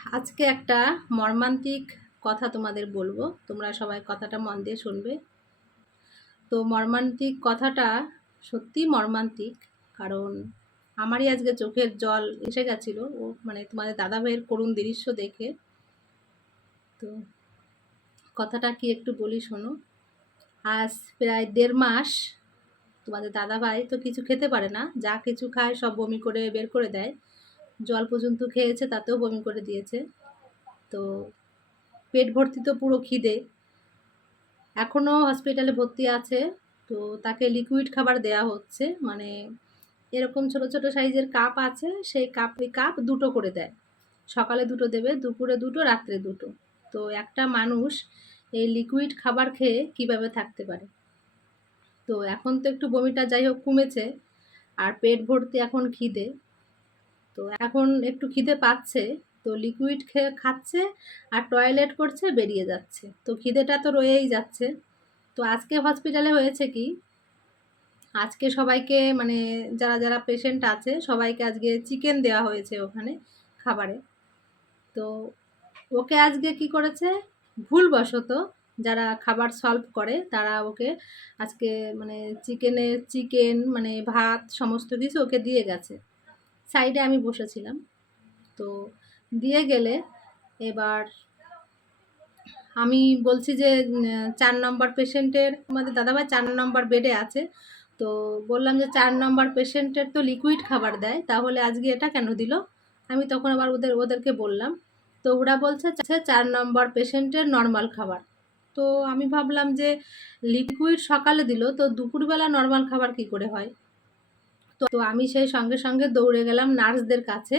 আজকে একটা মর্মান্তিক কথা তোমাদের বলব। তোমরা সবাই কথাটা মন দিয়ে শুনবে। তো মর্মান্তিক কথাটা সত্যি মর্মান্তিক, কারণ আমারই আজকে চোখের জল এসে গেছিল। ও মানে তোমাদের দাদা ভাইয়ের করুণ দৃশ্য দেখে। তো কথাটা কি একটু বলি শোনো। আজ প্রায় দেড় মাস তোমাদের দাদা ভাই তো কিছু খেতে পারে না। যা কিছু খায় সব বমি করে বের করে দেয়। জল পর্যন্ত খেয়েছে, তাতেও বমি করে দিয়েছে। তো পেট ভর্তি তো পুরো খিদে। এখনও হসপিটালে ভর্তি আছে, তো তাকে লিকুইড খাবার দেয়া হচ্ছে। মানে এরকম ছোট ছোট সাইজের কাপ আছে, সেই কাপ ওই কাপ দুটো করে দেয়। সকালে দুটো দেবে, দুপুরে দুটো, রাত্রে দুটো। তো একটা মানুষ এই লিকুইড খাবার খেয়ে কীভাবে থাকতে পারে? তো এখন তো একটু বমিটা যাই হোক কমেছে, আর পেট ভর্তি এখন খিদে। তো এখন একটু খিদে পাচ্ছে, তো লিকুইড খেয়ে খাচ্ছে আর টয়লেট করছে, বেরিয়ে যাচ্ছে। তো খিদেটা তো রয়েই যাচ্ছে। তো আজকে হসপিটালে হয়েছে কি? আজকে সবাইকে মানে যারা যারা পেশেন্ট আছে, সবাইকে আজকে চিকেন দেওয়া হয়েছে ওখানে খাবারে। তো ওকে আজকে কি করেছে? ভুলবশত যারা খাবার সলভ করে, তারা ওকে আজকে মানে চিকেনের চিকেন মানে ভাত, সমস্ত কিছু ওকে দিয়ে গেছে। সাইডে আমি বসেছিলাম। তো দিয়ে গেলে এবার আমি বলছি যে চার নম্বর পেশেন্টের, আমাদের দাদাভাই চার নম্বর বেডে আছে। তো বললাম যে, চার নম্বর পেশেন্টের তো লিকুইড খাবার দেয়, তাহলে আজকে এটা কেন দিল? আমি তখন আবার ওদের, ওদেরকে বললাম। তো ওরা বলছে চার নম্বর পেশেন্টের নর্মাল খাবার। তো আমি ভাবলাম যে, লিকুইড সকালে দিল, তো দুপুরবেলা নর্মাল খাবার কি করে হয়? তো আমি সেই সঙ্গে সঙ্গে দৌড়ে গেলাম নার্সদের কাছে।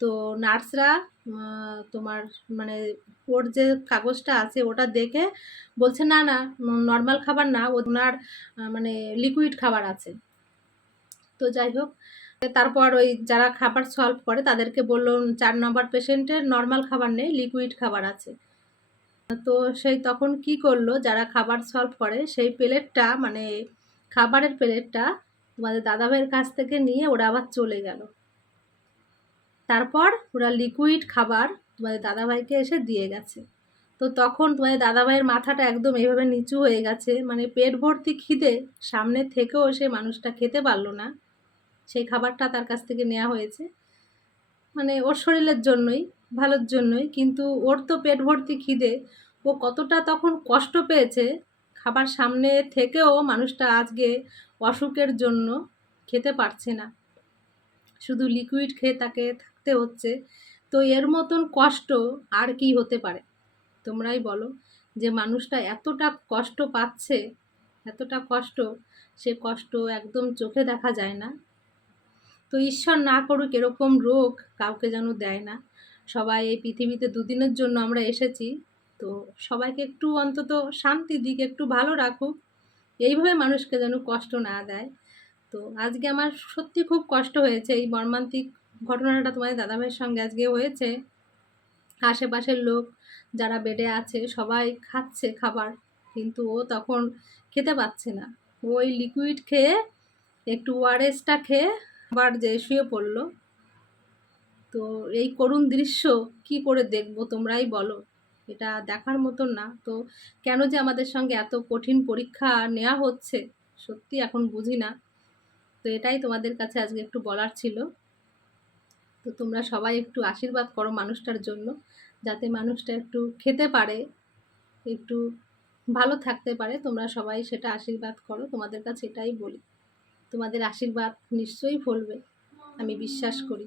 তো নার্সরা তোমার মানে ওর যে কাগজটা আছে ওটা দেখে বলছে, না না, নর্মাল খাবার না, ওনার মানে লিকুইড খাবার আছে। তো যাই হোক, তারপর ওই যারা খাবার সলভ করে তাদেরকে বলল, চার নম্বর পেশেন্টের নর্মাল খাবার নেই, লিকুইড খাবার আছে। তো সেই তখন কি করল, যারা খাবার সলভ করে, সেই প্লেটটা মানে খাবারের প্লেটটা তোমাদের দাদাভাইয়ের কাছ থেকে নিয়ে ওরা আবার চলে গেল। তারপর ওরা লিকুইড খাবার তোমাদের দাদাভাইকে এসে দিয়ে গেছে। তো তখন তোমাদের দাদাভাইয়ের মাথাটা একদম এইভাবে নিচু হয়ে গেছে মানে পেট ভর্তি খিদে, সামনে থেকেও সে মানুষটা খেতে পারল না। সেই খাবারটা তার কাছ থেকে নেওয়া হয়েছে। মানে ওর শরীরের জন্যই, ভালোর জন্যই, কিন্তু ওর তো পেট ভর্তি খিদে, ও কতটা তখন কষ্ট পেয়েছে খাবার সামনে থেকেও মানুষটা আজকে অসুখের জন্য খেতে পারছে না। শুধু লিকুইড খেয়ে তাকে থাকতে হচ্ছে। তো এর মতন কষ্ট আর কি হতে পারে? তোমরাই বলো যে মানুষটা এতটা কষ্ট পাচ্ছে, এতটা কষ্ট, সে কষ্ট একদম চোখে দেখা যায় না। তো ঈশ্বর না করুক এরকম রোগ কাউকে যেন দেয় না। সবাই এই পৃথিবীতে দুদিনের জন্য আমরা এসেছি। তো সবাইকে একটু অন্তত শান্তি দিক একটু ভালো রাখুক। এইভাবে মানুষকে যেন কষ্ট না দেয়। তো আজকে আমার সত্যি খুব কষ্ট হয়েছে। এই মর্মান্তিক ঘটনাটা তোমাদের দাদাভাইয়ের সঙ্গে আজকে হয়েছে। আশেপাশের লোক যারা বেডে আছে, সবাই খাচ্ছে খাবার। কিন্তু ও তখন খেতে পাচ্ছে না। ওই লিকুইড খেয়ে একটু ওয়ারেসটা খেয়ে আবার যে শুয়ে পড়ল। তো এই করুণ দৃশ্য কি করে দেখব তোমরাই বলো। এটা দেখার মতন না। তো কেন যে আমাদের সঙ্গে এত কঠিন পরীক্ষা নেওয়া হচ্ছে, সত্যি এখন বুঝি না। তো এটাই তোমাদের কাছে আজকে একটু বলার ছিল। তো তোমরা সবাই একটু আশীর্বাদ করো মানুষটার জন্য, যাতে মানুষটা একটু খেতে পারে, একটু ভালো থাকতে পারে। তোমরা সবাই সেটা আশীর্বাদ করো। তোমাদের কাছে এটাই বলি। তোমাদের আশীর্বাদ নিশ্চয়ই ফলবে, আমি বিশ্বাস করি।